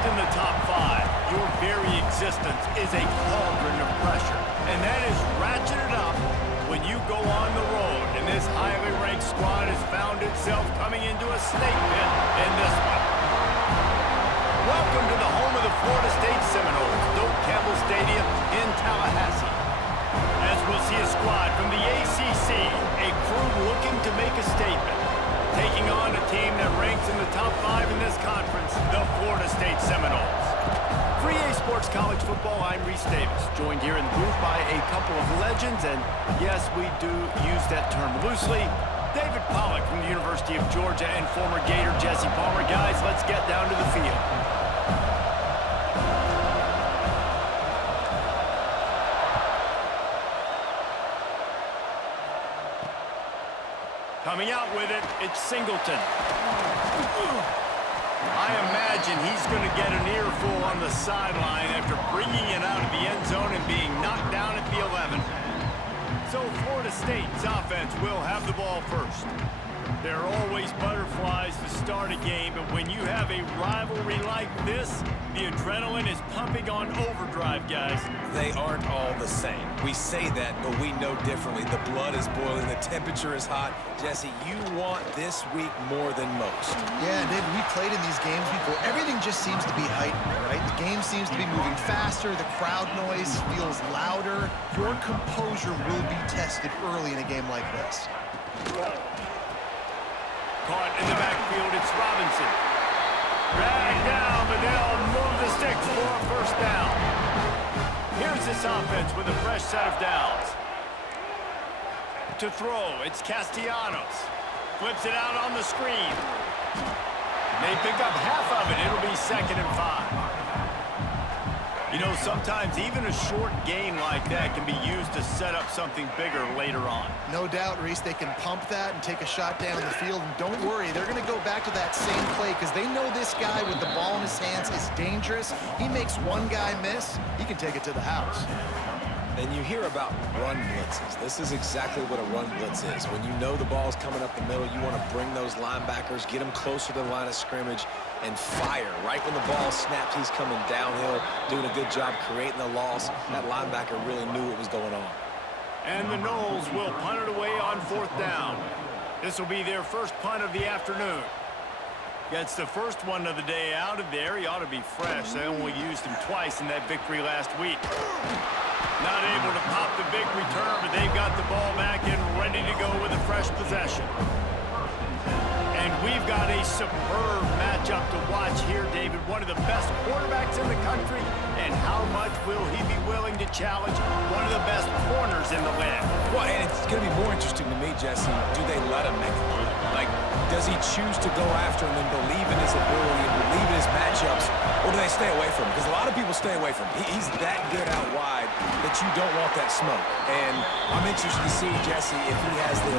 ranked in the top 5, your very existence is a cauldron of pressure. And that is ratcheted up when you go on the road. And this highly ranked squad has found itself coming into a snake pit in this one. Welcome to the home of the Florida State Seminoles, Doak Campbell Stadium in Tallahassee. As we'll see a squad from the ACC, a crew looking to make a statement, taking on a team that ranks in the top 5 in this conference, the Florida State Seminoles. For EA Sports College Football, I'm Reese Davis, joined here in the booth by a couple of legends, and yes, we do use that term loosely. David Pollack from the University of Georgia and former Gator Jesse Palmer. Guys, let's get down to the field. Coming out with it, it's Singleton. I imagine he's going to get an earful on the sideline after bringing it out of the end zone and being knocked down at the 11. So Florida State's offense will have the ball first. There are always butterflies to start a game, but when you have a rivalry like this, the adrenaline is pumping on overdrive, guys. They aren't all the same. We say that, but we know differently. The blood is boiling, the temperature is hot. Jesse, you want this week more than most. Yeah, David, we played in these games before. Everything just seems to be heightened, right? The game seems to be moving faster. The crowd noise feels louder. Your composure will be tested early in a game like this. Caught in the backfield, it's Robinson. Dragged down, but they'll move the sticks for a first down. Here's this offense with a fresh set of downs. To throw, it's Castellanos. Flips it out on the screen. They pick up half of it. It'll be 2nd and 5. You know, sometimes even a short game like that can be used to set up something bigger later on. No doubt, Reese, they can pump that and take a shot down the field. And don't worry, they're going to go back to that same play because they know this guy with the ball in his hands is dangerous. He makes one guy miss, he can take it to the house. And you hear about run blitzes. This is exactly what a run blitz is. When you know the ball's coming up the middle, you want to bring those linebackers, get them closer to the line of scrimmage, and fire. Right when the ball snaps, he's coming downhill, doing a good job creating the loss. That linebacker really knew what was going on. And the Noles will punt it away on 4th down. This will be their first punt of the afternoon. Gets the first one of the day out of there. He ought to be fresh. They only used him twice in that victory last week. Not able to pop the big return, but they've got the ball back and ready to go with a fresh possession. And we've got a superb matchup to watch here, David. One of the best quarterbacks in the country, and how much will he be willing to challenge one of the best corners in the land? Well, and it's going to be more interesting to me, Jesse, do they let him make a play? Like, does he choose to go after him and believe in his ability and believe in his matchups, or do they stay away from him? Because a lot of people stay away from him. He's that good out wide that you don't want that smoke. And I'm interested to see, Jesse, if he has the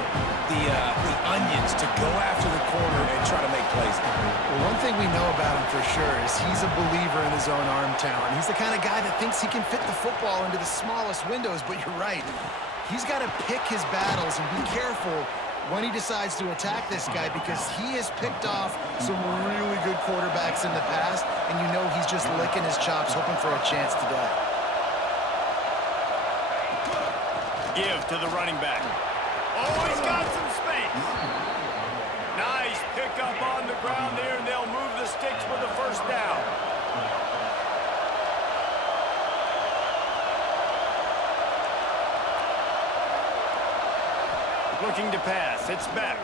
onions to go after the corner and try to make plays. Well, one thing we know about him for sure is he's a believer in his own arm talent. He's the kind of guy that thinks he can fit the football into the smallest windows, but you're right. He's got to pick his battles and be careful when he decides to attack this guy because he has picked off some really good quarterbacks in the past, and you know he's just licking his chops, hoping for a chance today. Give to the running back. Oh, he's got some space. Nice pickup on the ground there, and they'll move the sticks for the first down. Looking to pass, it's back.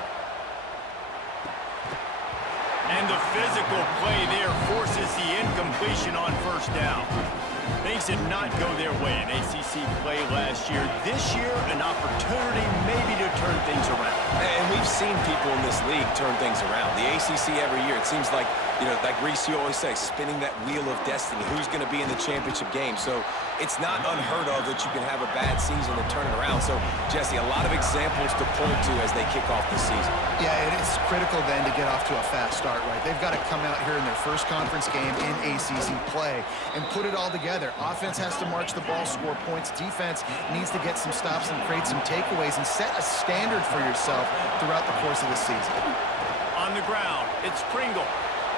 And the physical play there forces the incompletion on first down. Things did not go their way in ACC play last year. This year, an opportunity maybe to turn things around. And we've seen people in this league turn things around. The ACC every year, it seems like, you know, like Reese, you always say, spinning that wheel of destiny. Who's going to be in the championship game? So it's not unheard of that you can have a bad season and turn it around. So, Jesse, a lot of examples to point to as they kick off the season. Yeah, it is critical then to get off to a fast start, right? They've got to come out here in their first conference game in ACC play and put it all together. Offense has to march the ball, score points. Defense needs to get some stops and create some takeaways and set a standard for yourself throughout the course of the season. On the ground, it's Pringle.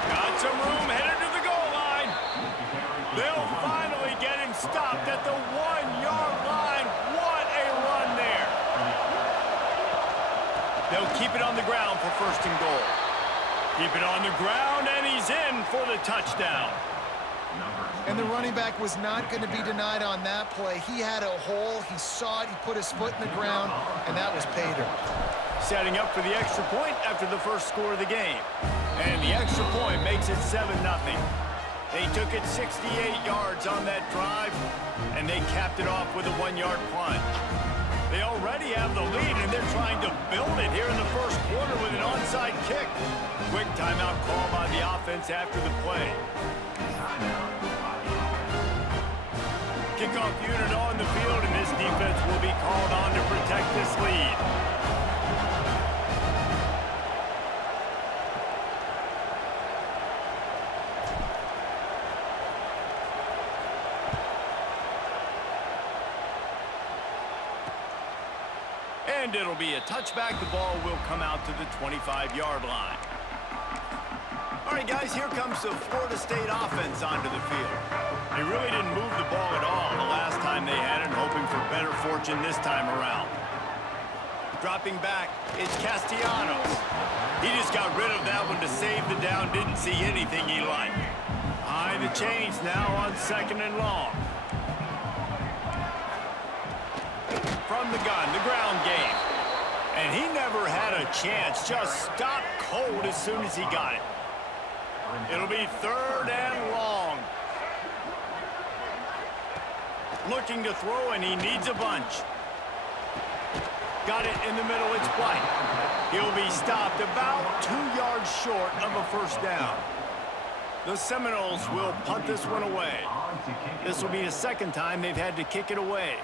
Got some room, headed to the goal line. They'll finally get him stopped at the 1-yard line. What a run there. They'll keep it on the ground for 1st and goal. Keep it on the ground, and he's in for the touchdown. And the running back was not going to be denied on that play. He had a hole, he saw it, he put his foot in the ground, and that was pay dirt. Setting up for the extra point after the first score of the game. And the extra point makes it 7-0. They took it 68 yards on that drive, and they capped it off with a 1-yard plunge. They already have the lead, and they're trying to build it here in the first quarter with an onside kick. Quick timeout call by the offense after the play. Kickoff unit on the field, and this defense will be called on to protect this lead. And it'll be a touchback. The ball will come out to the 25-yard line. All right, guys, here comes the Florida State offense onto the field. They really didn't move the ball at all the last time they had it, hoping for better fortune this time around. Dropping back, it's Castellanos. He just got rid of that one to save the down, didn't see anything he liked. High the chains now on 2nd and long. From the gun, the ground game. And he never had a chance, just stopped cold as soon as he got it. It'll be 3rd and long. Looking to throw, and he needs a bunch. Got it in the middle, it's White. He'll be stopped about 2 yards short of a 1st down. The Seminoles will punt this one away. This will be the 2nd time they've had to kick it away.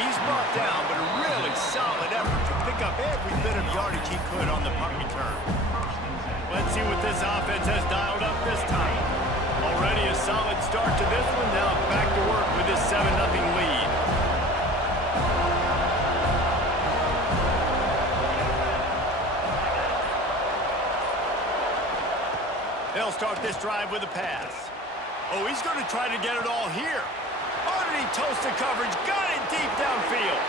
He's brought down, but a really solid effort to pick up every bit of yardage he could on the punt return. Let's see what this offense has dialed up this time. Already a solid start to this one. Now back to work with this 7-0 lead. They'll start this drive with a pass. Oh, he's going to try to get it all here. Underneath toasted coverage, got it deep downfield.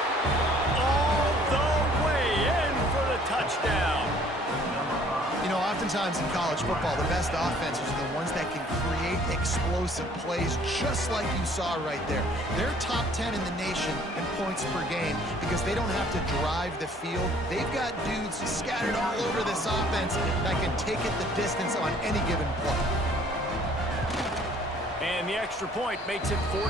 All the way in for the touchdown. You know, oftentimes in college football, the best offenses are the ones that can create explosive plays just like you saw right there. They're top 10 in the nation in points per game because they don't have to drive the field. They've got dudes scattered all over this offense that can take it the distance on any given play. And the extra point makes it 14-0.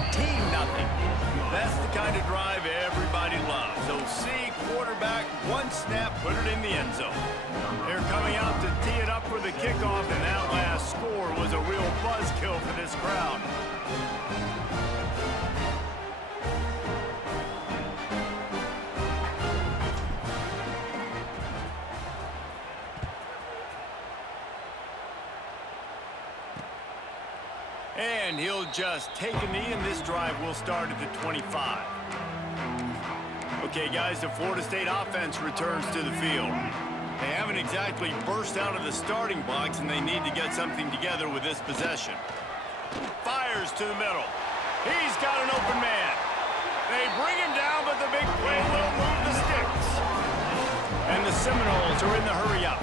That's the kind of drive everybody loves. So see, quarterback, one snap, put it in the end zone. They're coming out to tee it up for the kickoff, and that last score was a real buzzkill for this crowd. And he'll just take a knee, and this drive will start at the 25. Okay, guys, the Florida State offense returns to the field. They haven't exactly burst out of the starting blocks, and they need to get something together with this possession. Fires to the middle. He's got an open man. They bring him down, but the big play will move the sticks. And the Seminoles are in the hurry-up.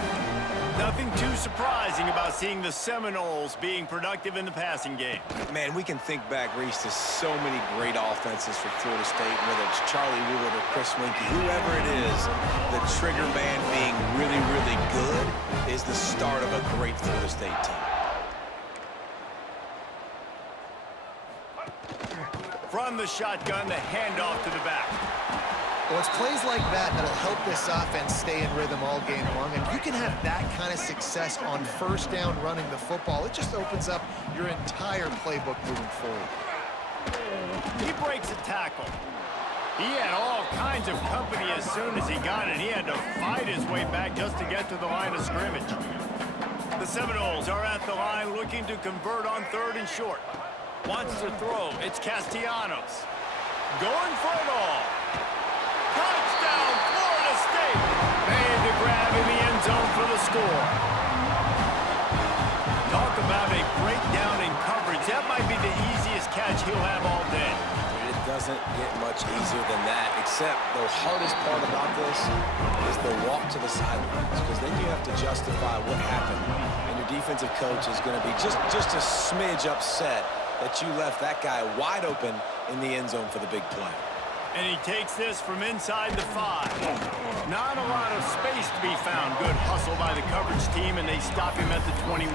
Nothing too surprising about seeing the Seminoles being productive in the passing game. Man, we can think back, Reese, to so many great offenses for Florida State, whether it's Charlie Wood or Chris Winkie, whoever it is, the trigger man being really, really good is the start of a great Florida State team. From the shotgun, the handoff to the back. Well, it's plays like that that'll help this offense stay in rhythm all game long. And you can have that kind of success on 1st down running the football. It just opens up your entire playbook moving forward. He breaks a tackle. He had all kinds of company as soon as he got it. He had to fight his way back just to get to the line of scrimmage. The Seminoles are at the line looking to convert on 3rd and short. Wants to throw. It's Castellanos. Going for it all. Touchdown, Florida State! Made the grab in the end zone for doesn't get much easier than that, except the hardest part about this is the walk to the sidelines, because then you have to justify what happened, and your defensive coach is going to be just a smidge upset that you left that guy wide open in the end zone for the big play. And he takes this from inside the 5. Not a lot of space to be found. Good hustle by the coverage team, and they stop him at the 21.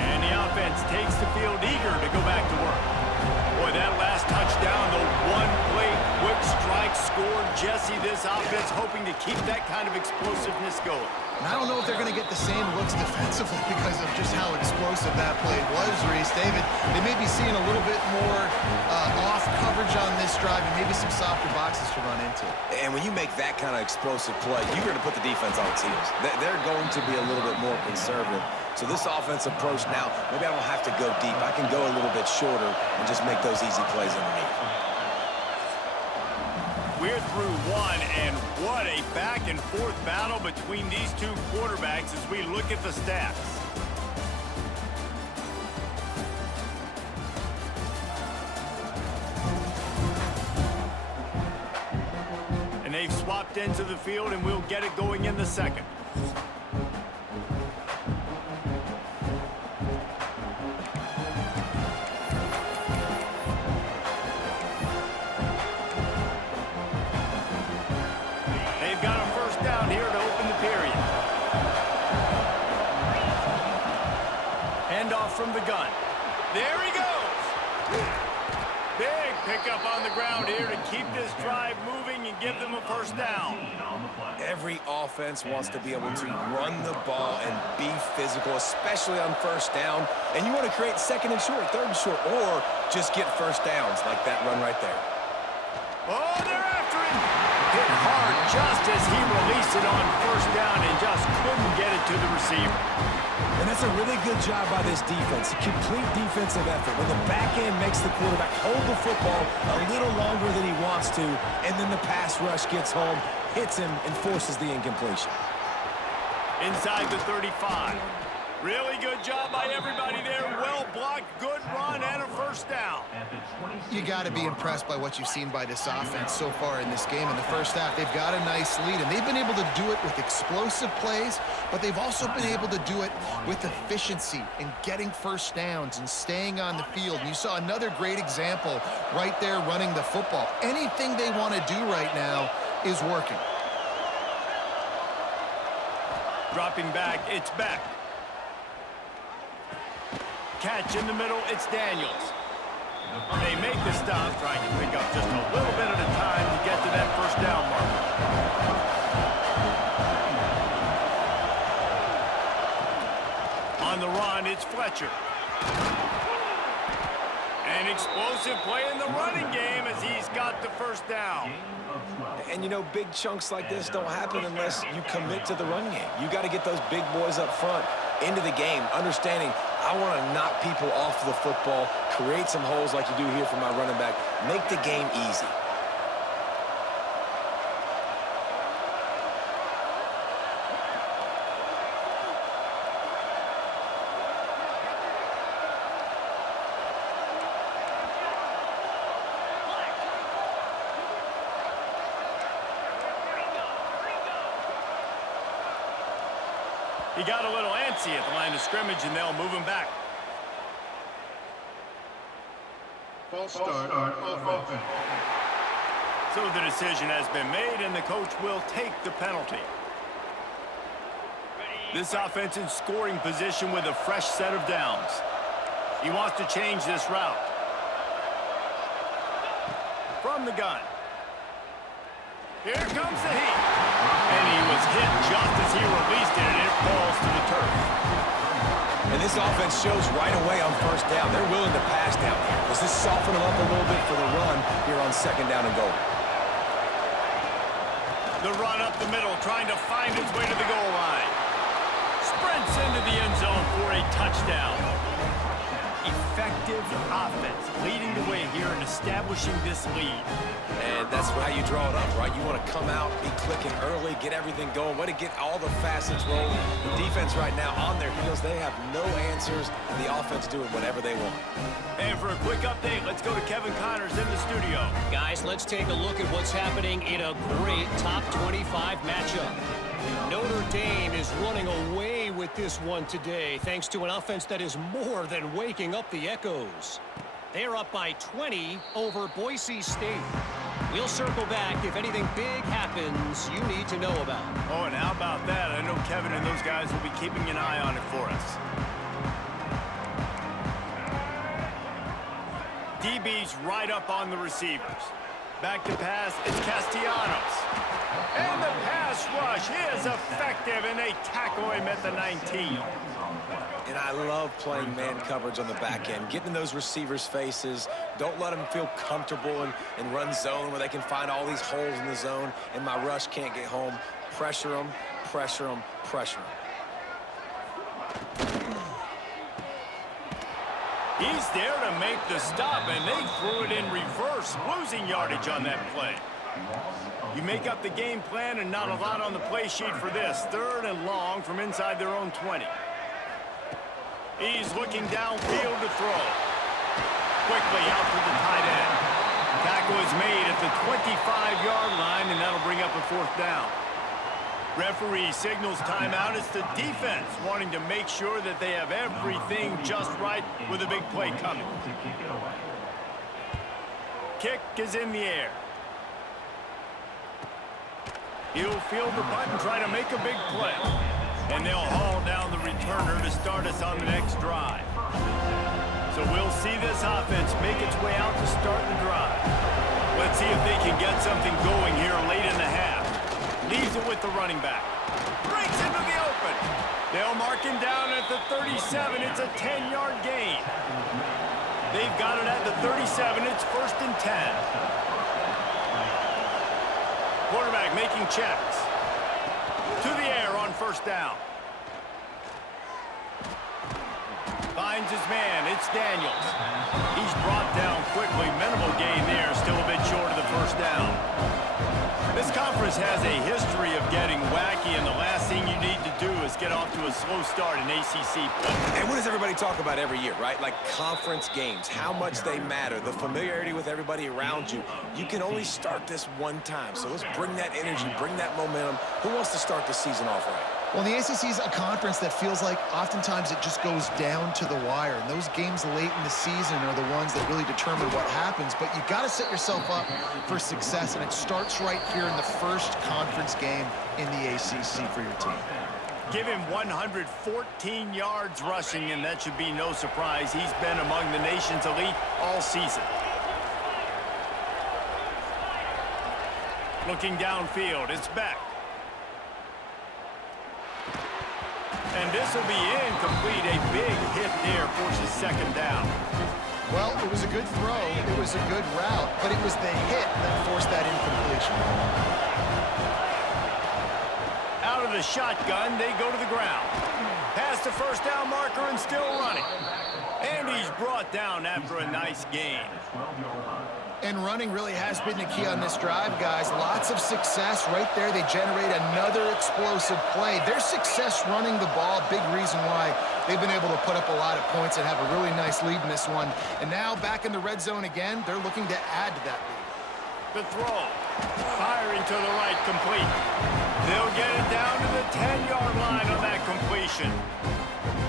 And the offense takes the field eager to go back to work. Boy, that last touchdown, the one-play quick strike scored. Jesse, this offense hoping to keep that kind of explosiveness going. And I don't know if they're going to get the same looks defensively because of just how explosive that play was, Reese. David, they may be seeing a little bit more off coverage on this drive and maybe some softer boxes to run into. And when you make that kind of explosive play, you're going to put the defense on its heels. They're going to be a little bit more conservative. So this offense approach now, maybe I don't have to go deep. I can go a little bit shorter and just make those easy plays underneath. We're through one, and what a back-and-forth battle between these two quarterbacks as we look at the stats. And they've swapped into the field, and we'll get it going in the second. From the gun. There he goes. Big pickup on the ground here to keep this drive moving and give them a first down. Every offense wants to be able to run the ball and be physical, especially on first down. And you want to create second and short, third and short, or just get first downs like that run right there. Oh, they're after him. Hit hard just as he released it on first down and just couldn't get it to the receiver. And that's a really good job by this defense. A complete defensive effort. When the back end makes the quarterback hold the football a little longer than he wants to, and then the pass rush gets home, hits him, and forces the incompletion. Inside the 35. Really good job by everybody there. Well blocked, good run, and a first down. You got to be impressed by what you've seen by this offense so far in this game. In the first half, they've got a nice lead, and they've been able to do it with explosive plays, but they've also been able to do it with efficiency and getting first downs and staying on the field. And you saw another great example right there running the football. Anything they want to do right now is working. Dropping back, it's Beck. Catch in the middle, it's Daniels. They make the stop, trying to pick up just a little bit at a time to get to that first down marker. On the run, it's Fletcher. An explosive play in the running game as he's got the first down. And, you know, big chunks like this don't happen unless you commit to the run game. You got to get those big boys up front into the game, understanding I want to knock people off the football, create some holes like you do here for my running back, make the game easy. He got a little antsy at the line of scrimmage, and they'll move him back. False start offense. So the decision has been made, and the coach will take the penalty. This offense in scoring position with a fresh set of downs. He wants to change this route. From the gun. Here comes the heat. And he was hit just as he released it, and it falls to the turf. And this offense shows right away on first down. They're willing to pass down here. Does this soften them up a little bit for the run here on second down and goal? The run up the middle, trying to find his way to the goal line. Sprints into the end zone for a touchdown. Effective offense, leading the way here and establishing this lead. And that's how you draw it up, right? You want to come out, be clicking early, get everything going, way to get all the facets rolling. The defense right now on their heels, they have no answers. The offense doing whatever they want. And for a quick update, let's go to Kevin Connors in the studio. Guys, let's take a look at what's happening in a great top 25 matchup. Notre Dame is running away with this one today, thanks to an offense that is more than waking up the echoes. They're up by 20 over Boise State. We'll circle back if anything big happens you need to know about. Oh, and how about that? I know Kevin and those guys will be keeping an eye on it for us. DB's right up on the receivers. Back to pass, it's Castellanos. And the pass rush is effective, and they tackle him at the 19. And I love playing man coverage on the back end, getting in those receivers' faces. Don't let them feel comfortable and run zone where they can find all these holes in the zone, and my rush can't get home. Pressure them, pressure them, pressure them. He's there to make the stop, and they threw it in reverse, losing yardage on that play. You make up the game plan, and not a lot on the play sheet for this. 3rd and long from inside their own 20. He's looking downfield to throw. Quickly out to the tight end. Tackle is made at the 25-yard line, and that'll bring up a 4th down. Referee signals timeout. It's the defense wanting to make sure that they have everything just right with a big play coming. Kick is in the air. He'll field the punt and try to make a big play. And they'll haul down the returner to start us on the next drive. So we'll see this offense make its way out to start the drive. Let's see if they can get something going here late in the half. Leaves it with the running back. Breaks into the open. They'll mark him down at the 37. It's a 10-yard gain. They've got it at the 37. It's 1st and 10. Quarterback making checks. To the air on 1st down. Finds his man. It's Daniels. He's brought down quickly. Minimal gain there. Still a bit short of the 1st down. This conference has a history of getting wacky, and the last thing you need to do is get off to a slow start in ACC play. And what does everybody talk about every year, right? Like conference games, how much they matter, the familiarity with everybody around you. You can only start this one time, so let's bring that energy, bring that momentum. Who wants to start the season off right? Well, the ACC is a conference that feels like oftentimes it just goes down to the wire. And those games late in the season are the ones that really determine what happens. But you've got to set yourself up for success, and it starts right here in the first conference game in the ACC for your team. Give him 114 yards rushing, and that should be no surprise. He's been among the nation's elite all season. Looking downfield, it's back. And this will be incomplete. A big hit there forces 2nd down. Well, it was a good throw. It was a good route, but it was the hit that forced that incompletion. Out of the shotgun, they go to the ground. Past the 1st down marker and still running. And he's brought down after a nice gain. And running really has been the key on this drive, guys. Lots of success right there. They generate another explosive play. Their success running the ball, big reason why they've been able to put up a lot of points and have a really nice lead in this one. And now back in the red zone again, they're looking to add to that lead. The throw. Firing to the right, complete. They'll get it down to the 10-yard line on that completion.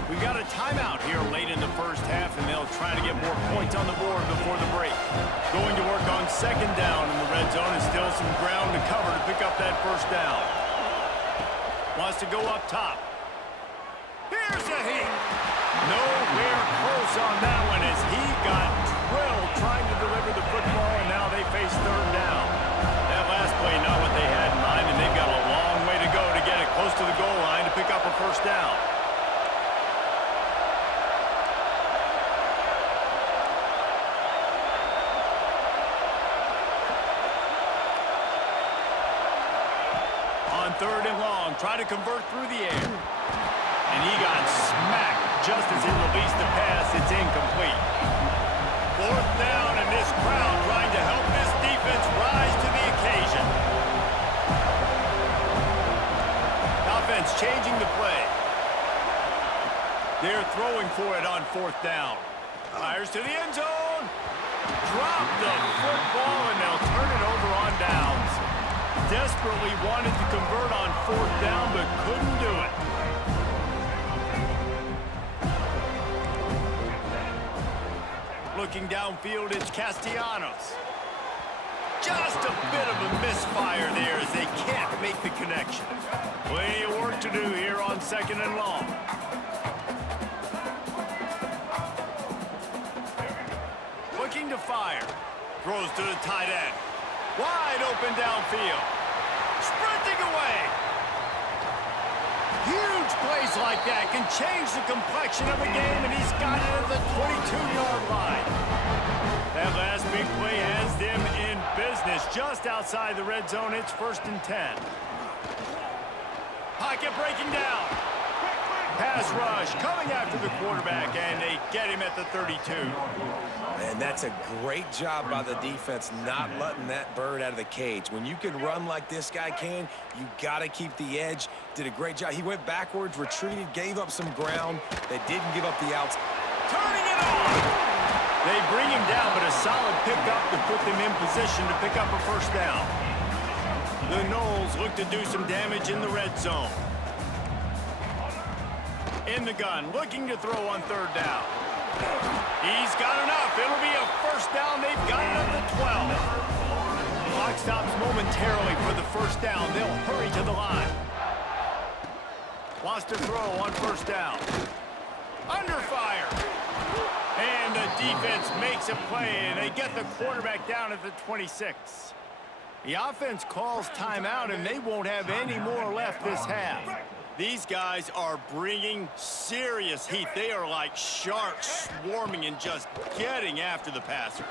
We've got a timeout here late in the first half, and they'll try to get more points on the board before the break. Going to work on 2nd down in the red zone, and still some ground to cover to pick up that 1st down. Wants to go up top. Here's a hit. Nowhere close on that one as he got drilled trying to deliver the football, and now they face 3rd down. That last play, not what they had in mind, and they've got a long way to go to get it close to the goal line to pick up a 1st down. On 3rd and long, try to convert through the air. And he got smacked just as he released the pass. It's incomplete. 4th down, and this crowd trying to help this defense rise to the occasion. changing the play. They're throwing for it on 4th down. Fires to the end zone. Drop the football, and they'll turn it over on downs. Desperately wanted to convert on 4th down, but couldn't do it. Looking downfield, it's Castellanos. Just a bit of a misfire there as they can't make the connection. Plenty of work to do here on 2nd and long. Looking to fire. Throws to the tight end. Wide open downfield. Sprinting away. Huge plays like that can change the complexion of a game, and he's got it at the 22-yard line. That last big play has them in business just outside the red zone. It's 1st and 10. Pocket breaking down. Pass rush coming after the quarterback, and they get him at the 32. And that's a great job by the defense not letting that bird out of the cage. When you can run like this guy can, you got to keep the edge. Did a great job. He went backwards, retreated, gave up some ground. They didn't give up the outs. Turning it on! They bring him down, but a solid pickup to put them in position to pick up a 1st down. The Noles look to do some damage in the red zone. In the gun, looking to throw on 3rd down. He's got enough. It'll be a 1st down. They've got it at the 12. Clock stops momentarily for the 1st down. They'll hurry to the line. Wants to throw on 1st down. Under fire. And the defense makes a play, and they get the quarterback down at the 26. The offense calls timeout, and they won't have any more left this half. These guys are bringing serious heat. They are like sharks swarming and just getting after the passer.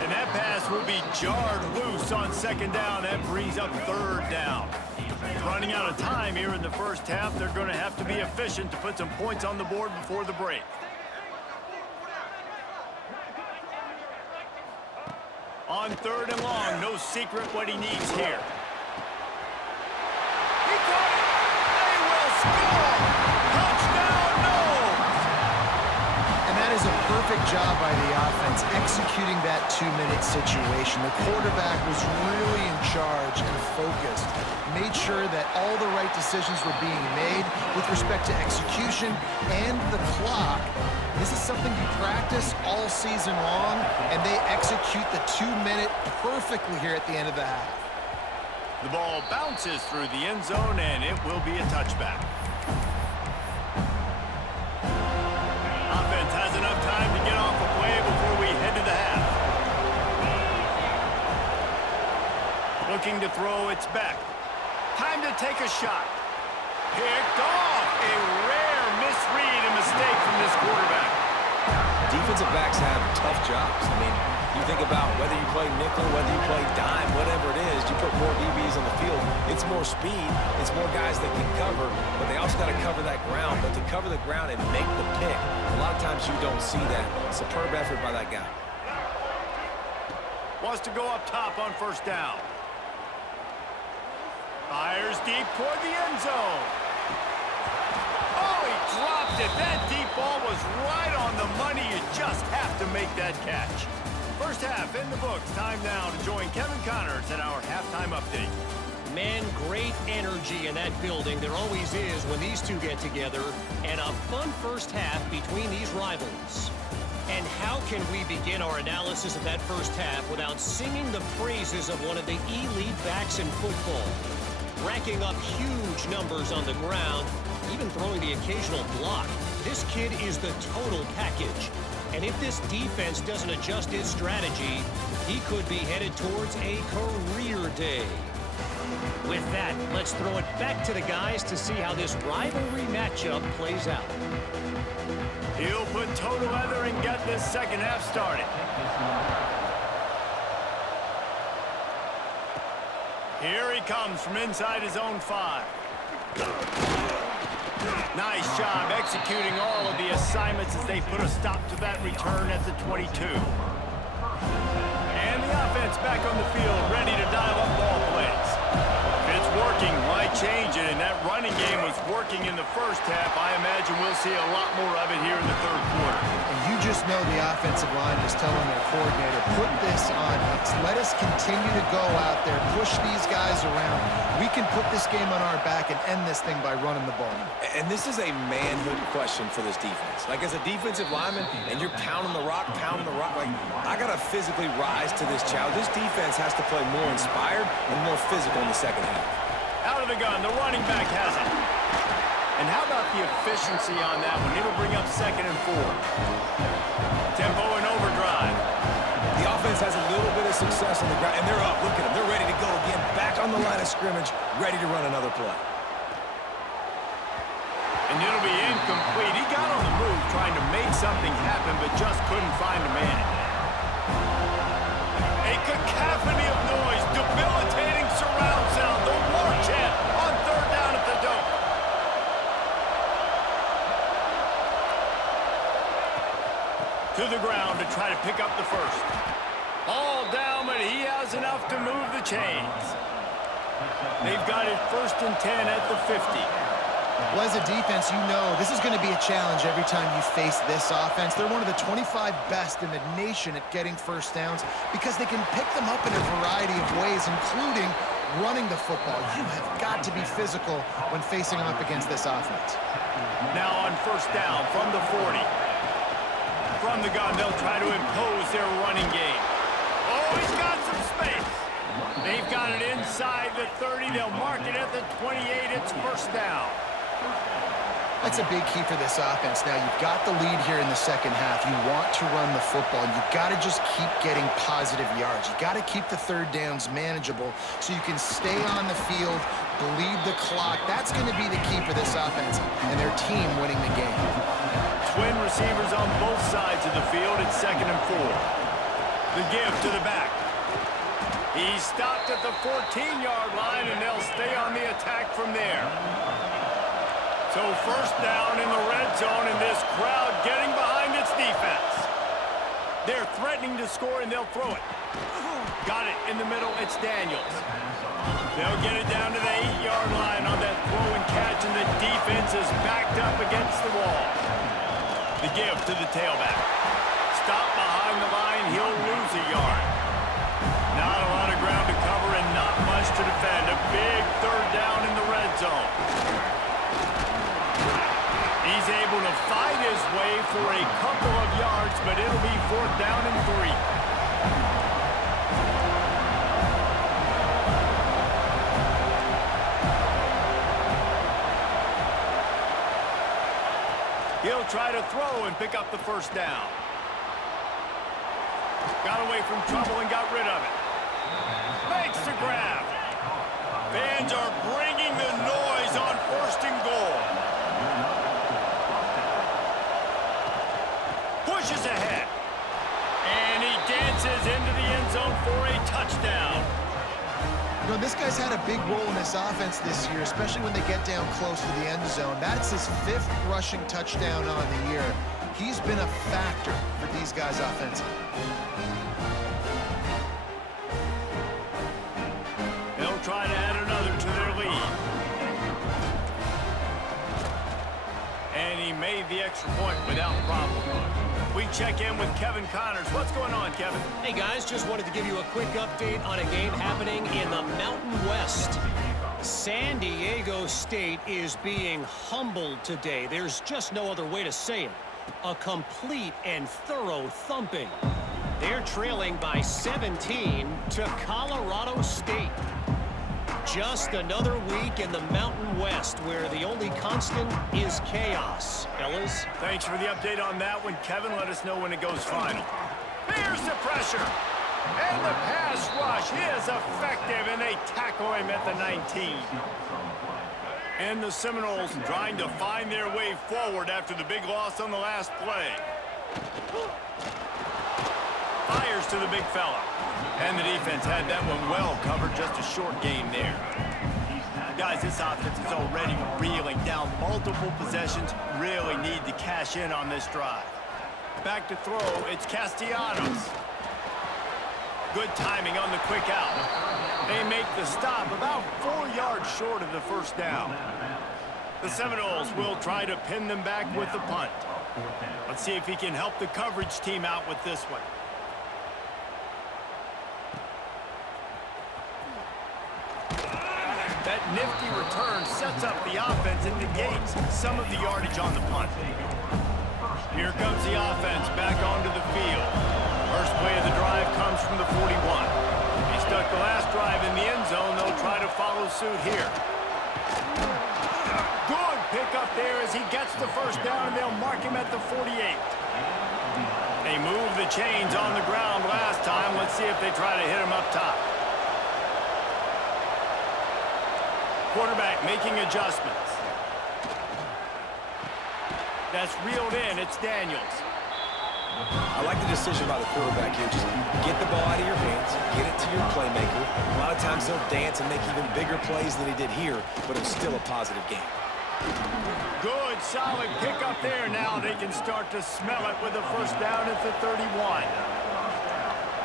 And that pass will be jarred loose on 2nd down. That brings up 3rd down. Running out of time here in the 1st half. They're going to have to be efficient to put some points on the board before the break. On 3rd and long, no secret what he needs here. He caught it! They will score! Touchdown, Noles! And that is a perfect job by the offense, executing that 2-minute situation. The quarterback was really in charge and focused. Made sure that all the right decisions were being made with respect to execution and the clock. This is something you practice all season long, and they execute the 2-minute perfectly here at the end of the half. The ball bounces through the end zone, and it will be a touchback. Offense has enough time to get off the play before we head to the half. Looking to throw, it's back. Time to take a shot. Picked off. A rare misread and mistake from this quarterback. Defensive backs have tough jobs. I mean, you think about whether you play nickel, whether you play dime, whatever it is, you put more DBs on the field. It's more speed. It's more guys that can cover, but they also got to cover that ground. But to cover the ground and make the pick, a lot of times you don't see that. Superb effort by that guy. Wants to go up top on 1st down. Fires deep toward the end zone. Oh, he dropped it. That deep ball was right on the money. You just have to make that catch. 1st half in the books. Time now to join Kevin Connors at our halftime update. Man, great energy in that building. There always is when these two get together. And a fun 1st half between these rivals. And how can we begin our analysis of that 1st half without singing the praises of one of the elite backs in football? Racking up huge numbers on the ground, even throwing the occasional block. This kid is the total package. And if this defense doesn't adjust its strategy, he could be headed towards a career day. With that, let's throw it back to the guys to see how this rivalry matchup plays out. He'll put toe to leather and get this 2nd half started. Here he comes from inside his own 5. Nice job executing all of the assignments as they put a stop to that return at the 22. And the offense back on the field, ready to dial up ball plays. If it's working, why change changing, and that running game was working in the first half. I imagine we'll see a lot more of it here in the third quarter. And you just know the offensive line was telling their coordinator, put this on us. Let us continue to go out there, push these guys around. We can put this game on our back and end this thing by running the ball. And this is a manhood question for this defense. Like, as a defensive lineman, and you're pounding the rock, like, I got to physically rise to this challenge. This defense has to play more inspired and more physical in the second half. Out of the gun, the running back has it. And how about the efficiency on that one? It'll bring up 2nd and 4. Tempo and overdrive. The offense has a little bit of success on the ground, and they're up. Look at them. They're ready to go again. Back on the line of scrimmage, ready to run another play. And it'll be incomplete. He got on the move trying to make something happen, but just couldn't find a man. A cacophony of noise, debilitating surround sound, the war chant on 3rd down at the Dome. To the ground to try to pick up the first. All down, but he has enough to move the chains. They've got it 1st and 10 at the 50. Well, as a defense, you know this is going to be a challenge every time you face this offense. They're one of the 25 best in the nation at getting first downs because they can pick them up in a variety of ways, including running the football. You have got to be physical when facing off against this offense. Now on 1st down from the 40. From the gun, they'll try to impose their running game. Oh, he's got some space. They've got it inside the 30. They'll mark it at the 28. It's 1st down. That's a big key for this offense. Now, you've got the lead here in the second half. You want to run the football. You've got to just keep getting positive yards. You've got to keep the 3rd downs manageable so you can stay on the field, bleed the clock. That's going to be the key for this offense and their team winning the game. Twin receivers on both sides of the field. It's 2nd and 4. The give to the back. He's stopped at the 14-yard line, and they'll stay on the attack from there. So 1st down in the red zone, and this crowd getting behind its defense. They're threatening to score, and they'll throw it. Got it in the middle. It's Daniels. They'll get it down to the 8-yard line on that throw and catch, and the defense is backed up against the wall. The give to the tailback. Stop behind the line. He'll lose a yard. Not a lot of ground to cover and not much to defend. A big 3rd down in the red zone. He's able to fight his way for a couple of yards, but it'll be 4th down and 3. He'll try to throw and pick up the 1st down. Got away from trouble and got rid of it. Makes the grab. Fans are bringing the noise on 1st and goal. Pushes ahead. And he dances into the end zone for a touchdown. You know, this guy's had a big role in this offense this year, especially when they get down close to the end zone. That's his 5th rushing touchdown on the year. He's been a factor for these guys offensively. They'll try to add another to their lead. And he made the extra point without problem. We check in with Kevin Connors. What's going on, Kevin? Hey, guys, just wanted to give you a quick update on a game happening in the Mountain West. San Diego State is being humbled today. There's just no other way to say it. A complete and thorough thumping. They're trailing by 17 to Colorado State. Just another week in the Mountain West where the only constant is chaos. Fellas? Thanks for the update on that one, Kevin. Let us know when it goes final. Here's the pressure. And the pass rush is effective, and they tackle him at the 19. And the Seminoles trying to find their way forward after the big loss on the last play. Fires to the big fella. And the defense had that one well covered, just a short game there. Guys, this offense is already reeling down multiple possessions. Really need to cash in on this drive. Back to throw, it's Castellanos. Good timing on the quick out. They make the stop about 4 yards short of the first down. The Seminoles will try to pin them back with the punt. Let's see if he can help the coverage team out with this one. That nifty return sets up the offense and negates some of the yardage on the punt. Here comes the offense back onto the field. First play of the drive comes from the 41. He stuck the last drive in the end zone. They'll try to follow suit here. Good pickup there as he gets the first down, and they'll mark him at the 48. They moved the chains on the ground last time. Let's see if they try to hit him up top. Quarterback making adjustments. That's reeled in. It's Daniels. I like the decision by the quarterback here. Just get the ball out of your hands, get it to your playmaker. A lot of times they'll dance and make even bigger plays than he did here, but it was still a positive game. Good, solid pickup there. Now they can start to smell it with a first down at the 31.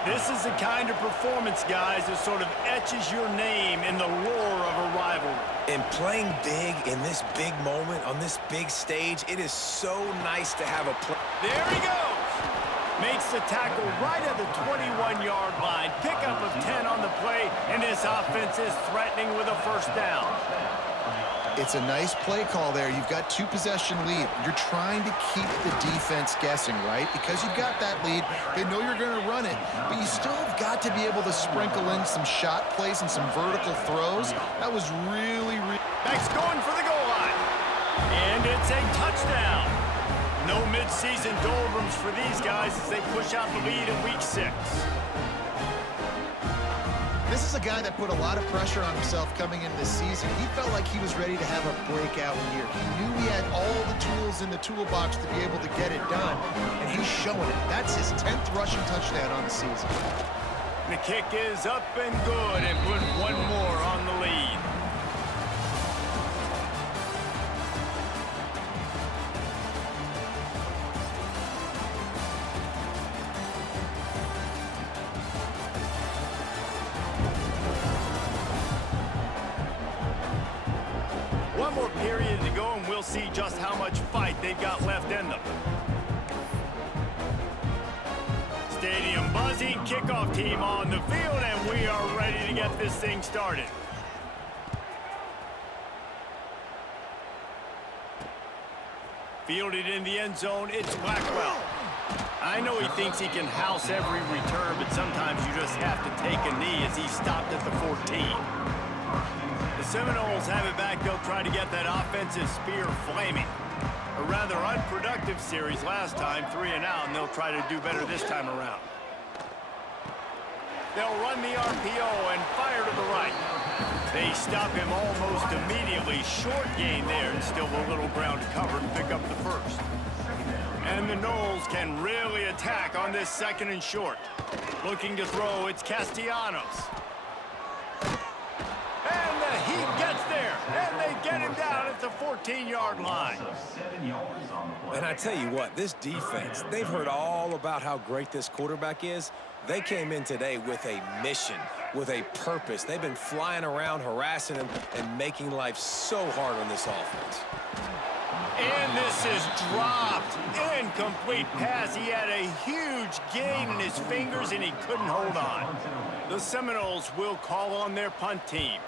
This is the kind of performance, guys, that sort of etches your name in the lore of a rivalry. And playing big in this big moment, on this big stage, it is so nice to have a play. There he goes. Makes the tackle right at the 21-yard line. Pickup of 10 on the play, and this offense is threatening with a first down. It's a nice play call there. You've got 2-possession lead. You're trying to keep the defense guessing, right? Because you've got that lead, they know you're going to run it, but you still have got to be able to sprinkle in some shot plays and some vertical throws. That was really... Back's going for the goal line. And it's a touchdown. No midseason doldrums for these guys as they push out the lead in week 6. This is a guy that put a lot of pressure on himself coming into this season. He felt like he was ready to have a breakout year. He knew he had all the tools in the toolbox to be able to get it done, and he's showing it. That's his 10th rushing touchdown on the season. The kick is up and good, and put one more on the lead. One more period to go, and we'll see just how much fight they've got left in them. Stadium buzzing, kickoff team on the field, and we are ready to get this thing started. Fielded in the end zone, it's Blackwell. I know he thinks he can house every return, but sometimes you just have to take a knee as he stopped at the 14. The Seminoles have it back. They'll try to get that offensive spear flaming. A rather unproductive series last time, 3 and out, and they'll try to do better this time around. They'll run the RPO and fire to the right. They stop him almost immediately. Short gain there, and still a little ground to cover to pick up the first. And the Noles can really attack on this 2nd and short. Looking to throw, it's Castellanos. And the Heat gets there, and they get him down at the 14-yard line. And I tell you what, this defense, they've heard all about how great this quarterback is. They came in today with a mission, with a purpose. They've been flying around, harassing him, and making life so hard on this offense. And this is dropped. Incomplete pass. He had a huge gain in his fingers, and he couldn't hold on. The Seminoles will call on their punt team.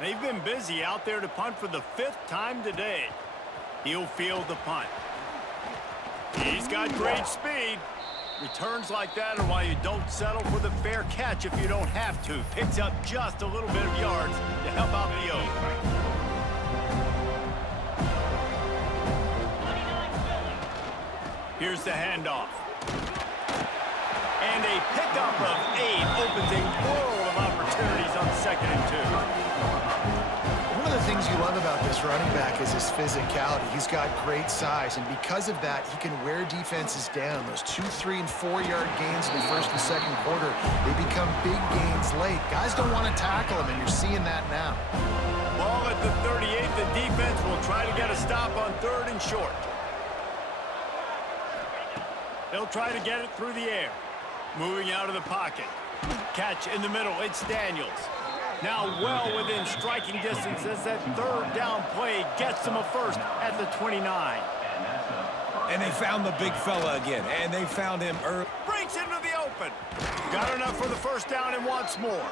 They've been busy out there to punt for the 5th time today. He'll field the punt. He's got great speed. Returns like that are why you don't settle for the fair catch if you don't have to. Picks up just a little bit of yards to help out the O. Here's the handoff. And a pickup of 8 opens a world of opportunities on 2nd and 2. One of the things you love about this running back is his physicality. He's got great size, and because of that, he can wear defenses down. Those 2-, 3-, and 4-yard gains in the 1st and 2nd quarter, they become big gains late. Guys don't want to tackle him, and you're seeing that now. Ball at the 38. The defense will try to get a stop on 3rd and short. They'll try to get it through the air. Moving out of the pocket. Catch in the middle. It's Daniels. Now well within striking distance as that third down play gets them a first at the 29. And they found the big fella again, and they found him early. Breaks into the open. Got enough for the first down and wants more.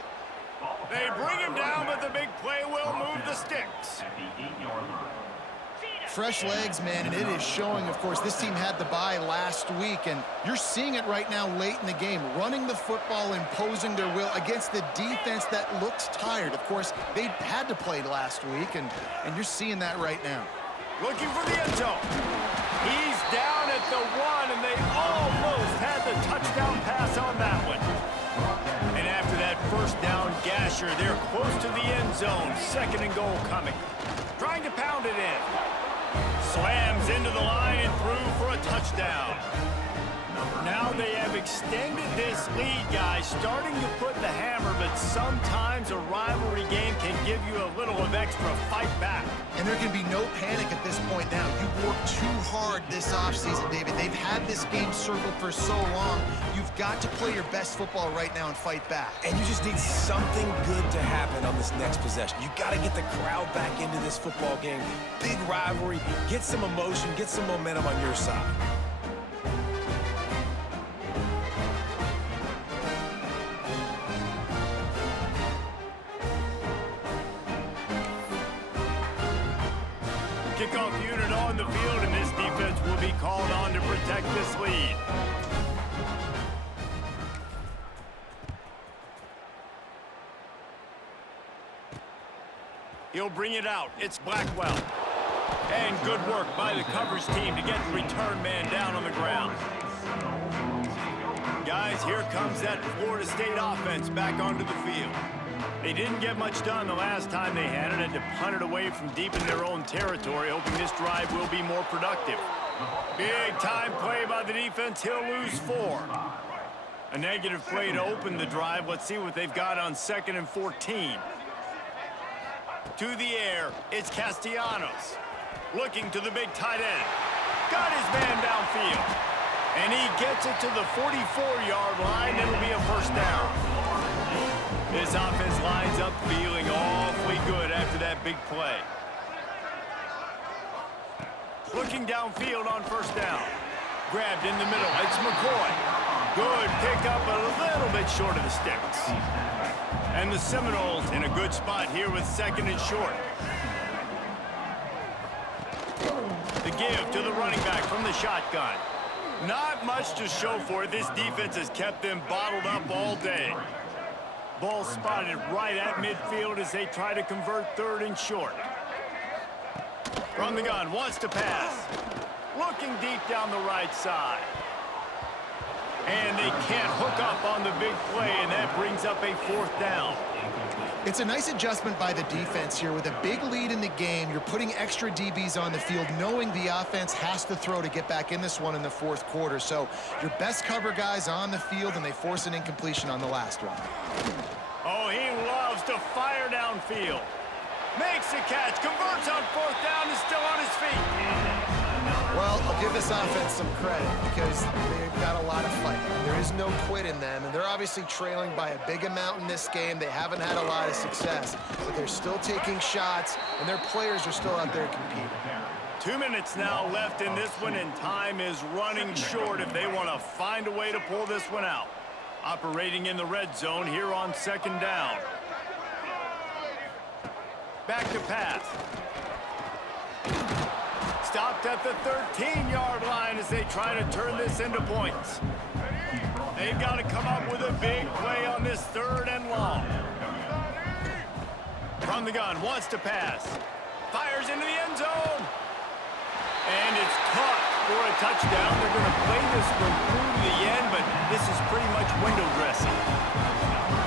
They bring him down, but the big play will move the sticks. Fresh legs, man, and it is showing. Of course, this team had the bye last week, and you're seeing it right now late in the game, running the football, imposing their will against the defense that looks tired. Of course, they had to play last week, and you're seeing that right now. Looking for the end zone. He's down at the 1, and they almost had the touchdown pass on that one. And after that first down gasher, they're close to the end zone. 2nd and goal coming. Trying to pound it in. Slams into the line and through for a touchdown. Now they have extended this lead, guys, starting to put the hammer, but sometimes a rivalry game can give you a little of extra fight back. And there can be no panic at this point now. You've worked too hard this offseason, David. They've had this game circled for so long. You've got to play your best football right now and fight back. And you just need something good to happen on this next possession. You got to get the crowd back into this football game. Big rivalry. Get some emotion. Get some momentum on your side. Kickoff unit on the field, and this defense will be called on to protect this lead. He'll bring it out. It's Blackwell. And good work by the coverage team to get the return man down on the ground. Guys, here comes that Florida State offense back onto the field. They didn't get much done the last time they had it, and to punt it away from deep in their own territory, hoping this drive will be more productive. Big time play by the defense. He'll lose 4. A negative play to open the drive. Let's see what they've got on 2nd and 14. To the air, it's Castellanos. Looking to the big tight end. Got his man downfield. And he gets it to the 44-yard line. It'll be a first down. This offense lines up feeling awfully good after that big play. Looking downfield on first down. Grabbed in the middle. It's McCoy. Good pickup, a little bit short of the sticks. And the Seminoles in a good spot here with 2nd and short. The give to the running back from the shotgun. Not much to show for it. This defense has kept them bottled up all day. Ball spotted right at midfield as they try to convert 3rd and short. From the gun, wants to pass. Looking deep down the right side. And they can't hook up on the big play, and that brings up a 4th down. It's a nice adjustment by the defense here. With a big lead in the game, you're putting extra DBs on the field, knowing the offense has to throw to get back in this one in the 4th quarter. So your best cover guys on the field, and they force an incompletion on the last one. Oh, he loves to fire downfield. Makes a catch, converts on 4th down, is still on his feet. Well, I'll give this offense some credit because they've got a lot of fight. There is no quit in them, and they're obviously trailing by a big amount in this game. They haven't had a lot of success, but they're still taking shots, and their players are still out there competing. 2 minutes now left in this one, and time is running short if they want to find a way to pull this one out. Operating in the red zone here on 2nd down. Back to pass. Stopped at the 13-yard line as they try to turn this into points. They've got to come up with a big play on this 3rd and long. From the gun, wants to pass. Fires into the end zone. And it's caught for a touchdown. They're going to play this one through to the end, but this is pretty much window dressing.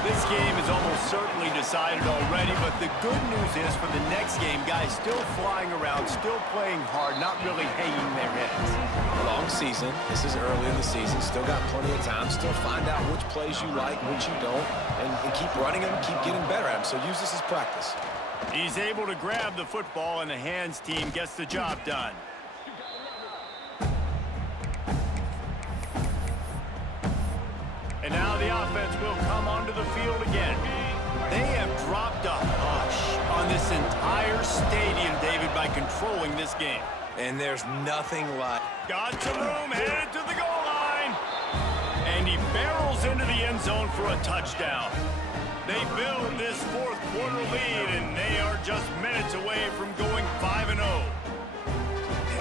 This game is almost certainly decided already, but the good news is for the next game, guys still flying around, still playing hard, not really hanging their heads. Long season. This is early in the season. Still got plenty of time. Still find out which plays you like, which you don't, and keep running them, keep getting better at them. So use this as practice. He's able to grab the football, and the hands team gets the job done. And now the offense will come onto the field again. They have dropped a hush on this entire stadium, David, by controlling this game. And there's nothing like... Got some room, headed to the goal line. And he barrels into the end zone for a touchdown. They build this fourth quarter lead, and they are just minutes away from going 5-0.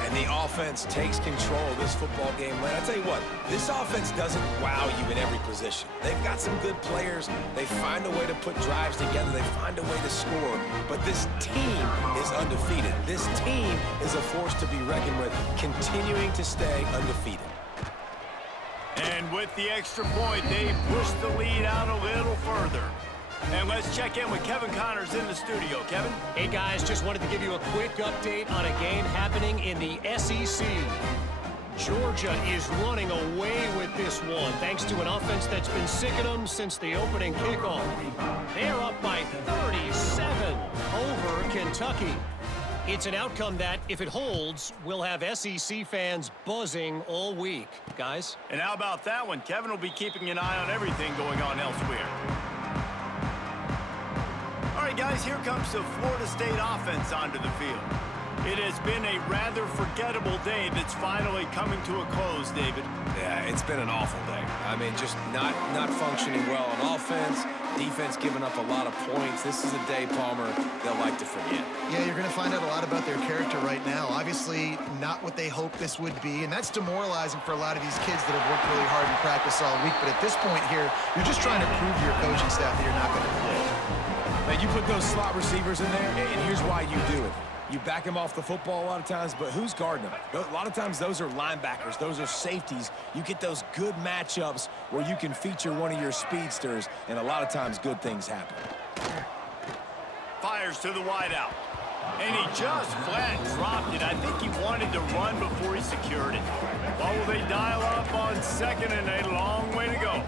And the offense takes control of this football game. Man, I tell you what, this offense doesn't wow you in every position. They've got some good players. They find a way to put drives together. They find a way to score. But this team is undefeated. This team is a force to be reckoned with, continuing to stay undefeated. And with the extra point, they push the lead out a little further. And let's check in with Kevin Connors in the studio. Kevin? Hey, guys, just wanted to give you a quick update on a game happening in the SEC. Georgia is running away with this one, thanks to an offense that's been sicking them since the opening kickoff. They're up by 37 over Kentucky. It's an outcome that, if it holds, will have SEC fans buzzing all week. Guys? And how about that one? Kevin will be keeping an eye on everything going on elsewhere. All right, guys, here comes the Florida State offense onto the field. It has been a rather forgettable day that's finally coming to a close, David. Yeah, it's been an awful day. I mean, just not functioning well on offense. Defense giving up a lot of points. This is a day, Palmer, they'll like to forget. Yeah, you're going to find out a lot about their character right now. Obviously, not what they hoped this would be, and that's demoralizing for a lot of these kids that have worked really hard in practice all week. But at this point here, you're just trying to prove to your coaching staff that you're not going to quit. Now, you put those slot receivers in there, and here's why you do it. You back them off the football a lot of times, but who's guarding them? A lot of times those are linebackers. Those are safeties. You get those good matchups where you can feature one of your speedsters, and a lot of times good things happen. Fires to the wideout. And he just flat dropped it. I think he wanted to run before he secured it. Well, will they dial up on second and a long way to go?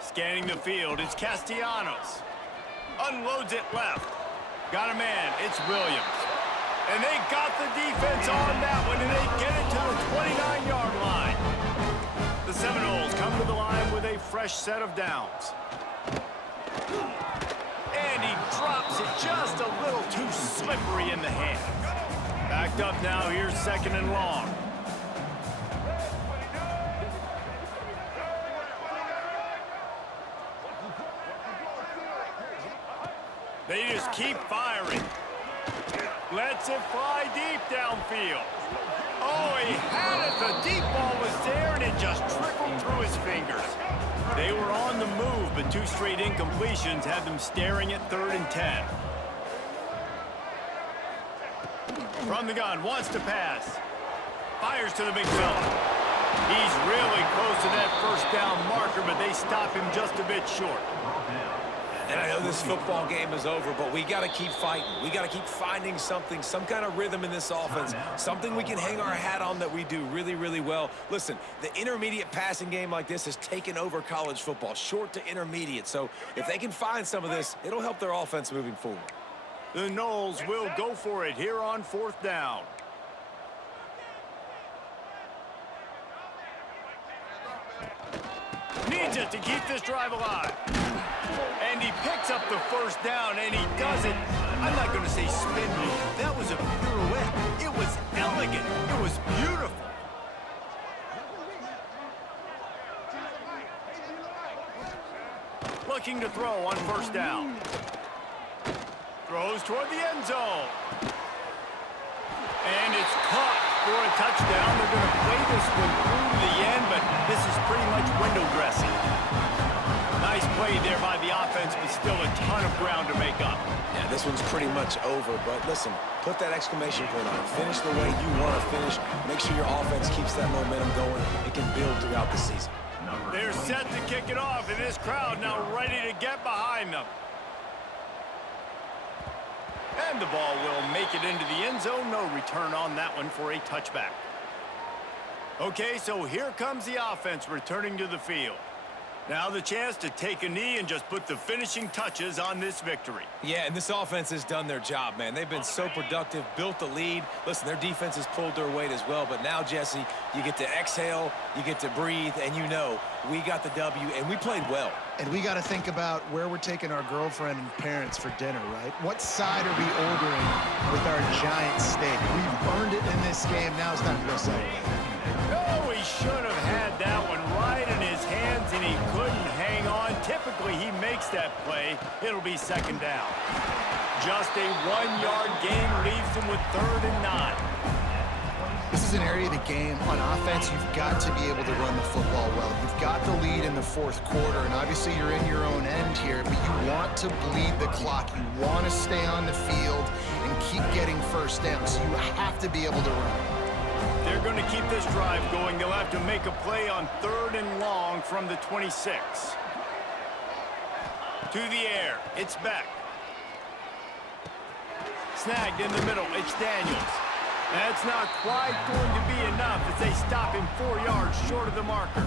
Scanning the field, it's Castellanos. Unloads it left. Got a man, it's Williams. And they got the defense on that one, and they get it to the 29-yard line. The Seminoles come to the line with a fresh set of downs. And he drops it just a little too slippery in the hands. Backed up now, here's second and long. They just keep firing. Lets it fly deep downfield. Oh, he had it. The deep ball was there, and it just trickled through his fingers. They were on the move, but two straight incompletions had them staring at 3rd and 10. From the gun, wants to pass. Fires to the big fella. He's really close to that first down marker, but they stop him just a bit short. And I know this football game is over, but we got to keep fighting. We got to keep finding something, some kind of rhythm in this offense, something we can hang our hat on that we do really, really well. Listen, the intermediate passing game like this has taken over college football, short to intermediate. So if they can find some of this, it'll help their offense moving forward. The Noles will go for it here on 4th down. Needs it to keep this drive alive. And he picks up the first down, and he does it. I'm not going to say spin move. That was a pirouette. It was elegant. It was beautiful. Looking to throw on 1st down. Throws toward the end zone. And it's caught for a touchdown. They're going to play this one through to the end, but this is pretty much window dressing. Nice play there by the offense, but still a ton of ground to make up. Yeah, this one's pretty much over, but listen, put that exclamation point on. Finish the way you want to finish. Make sure your offense keeps that momentum going. It can build throughout the season. They're set to kick it off, and this crowd now ready to get behind them. And the ball will make it into the end zone. No return on that one for a touchback. Okay, so here comes the offense returning to the field. Now the chance to take a knee and just put the finishing touches on this victory. Yeah, and this offense has done their job, man. They've been so productive, built the lead. Listen, their defense has pulled their weight as well. But now, Jesse, you get to exhale, you get to breathe, and you know we got the W, and we played well. And we got to think about where we're taking our girlfriend and parents for dinner, right? What side are we ordering with our giant steak? We've earned it in this game. Now it's time to go celebrate. Oh, he should have had that one right in his hands, and he couldn't hang on. Typically, he makes that play. It'll be second down. Just a 1-yard gain leaves him with 3rd and 9. This is an area of the game. On offense, you've got to be able to run the football well. You've got the lead in the 4th quarter, and obviously you're in your own end here, but you want to bleed the clock. You want to stay on the field and keep getting first down, so you have to be able to run. They're going to keep this drive going. They'll have to make a play on 3rd and long from the 26. To the air. It's Beck. Snagged in the middle. It's Daniels. That's not quite going to be enough as they stop him 4 yards short of the marker.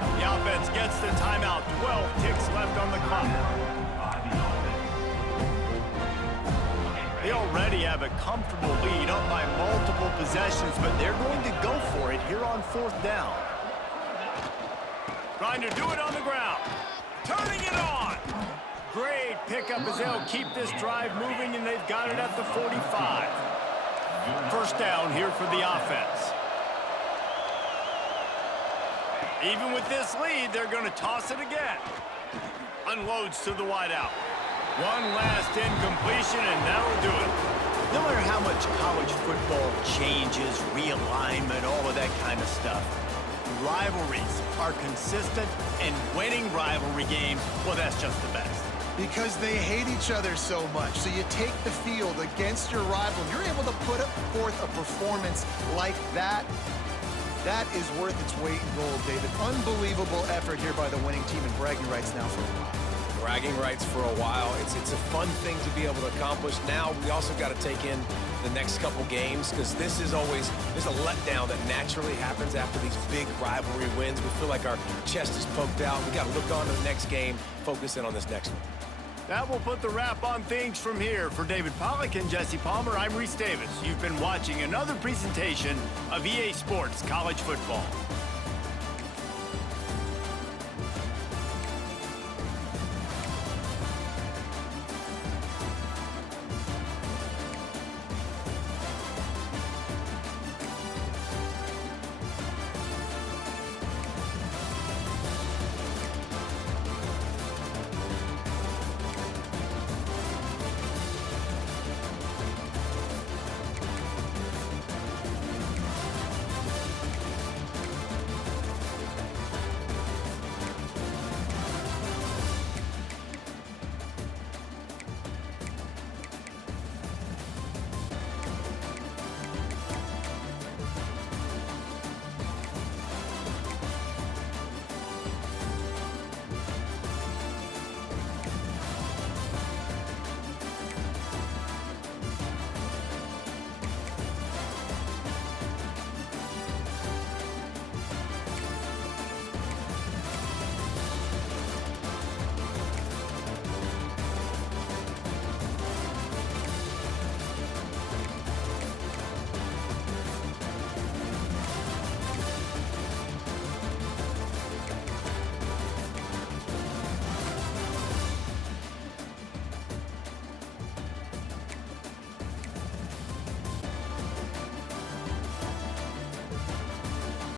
The offense gets the timeout. 12 ticks left on the clock. They already have a comfortable lead up by multiple possessions, but they're going to go for it here on 4th down. Trying to do it on the ground. Turning it on. Great pickup as they'll keep this drive moving, and they've got it at the 45. First down here for the offense. Even with this lead, they're going to toss it again. Unloads to the wideout. One last incompletion, and that'll do it. No matter how much college football changes, realignment, all of that kind of stuff, rivalries are consistent, and winning rivalry games, well, that's just the best. Because they hate each other so much. So you take the field against your rival, and you're able to put forth a performance like that. That is worth its weight in gold, David. Unbelievable effort here by the winning team, and bragging rights now for a while. Bragging rights for a while. It's a fun thing to be able to accomplish. Now we also got to take in the next couple games, because this is always, there's a letdown that naturally happens after these big rivalry wins. We feel like our chest is poked out. We got to look on to the next game, focus in on this next one. That will put the wrap on things from here. For David Pollack and Jesse Palmer, I'm Reese Davis. You've been watching another presentation of EA Sports College Football.